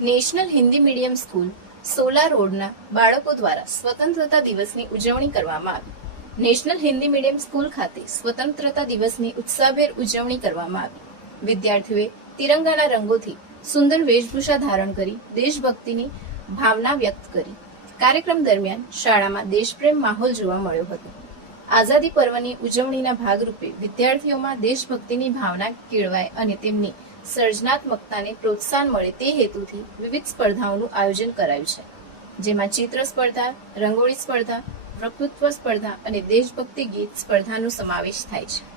National Hindi medium school Sola રોડના બાળકો દ્વારા સ્વતંત્રતા દિવસની ઉજવણી કરવામાં આવી। નેશનલ હિન્દી મીડિયમ સ્કૂલ ખાતે સ્વતંત્રતા દિવસની ઉત્સાહભેર ઉજવણી કરવામાં આવી। વિદ્યાર્થીઓએ તિરંગાના રંગોથી સુંદર વેશભૂષા ધારણ કરી દેશભક્તિની ભાવના વ્યક્ત કરી। કાર્યક્રમ દરમિયાન શાળામાં દેશપ્રેમ માહોલ જોવા મળ્યો હતો। આઝાદી પર્વની ઉજવણીના ભાગરૂપે વિદ્યાર્થીઓમાં દેશભક્તિની ભાવના કેળવાય અને તેમની સર્જનાત્મકતાને પ્રોત્સાહન મળે તે હેતુથી વિવિધ સ્પર્ધાઓનું આયોજન કરાયું છે, જેમાં ચિત્ર સ્પર્ધા, રંગોળી સ્પર્ધા, વક્તૃત્વ સ્પર્ધા અને દેશભક્તિ ગીત સ્પર્ધાનો સમાવેશ થાય છે।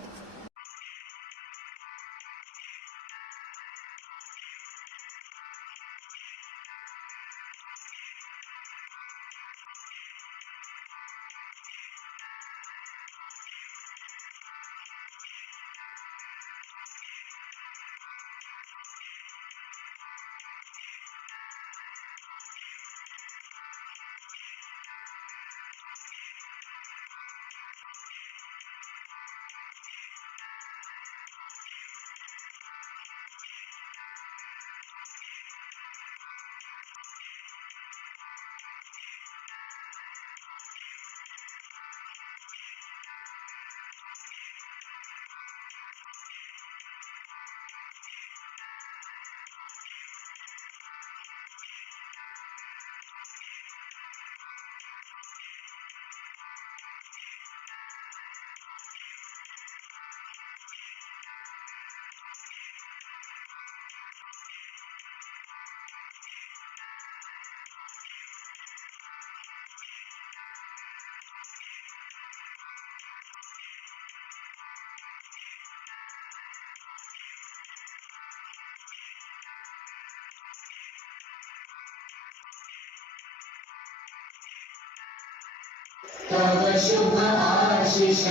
तव शुभ आशीष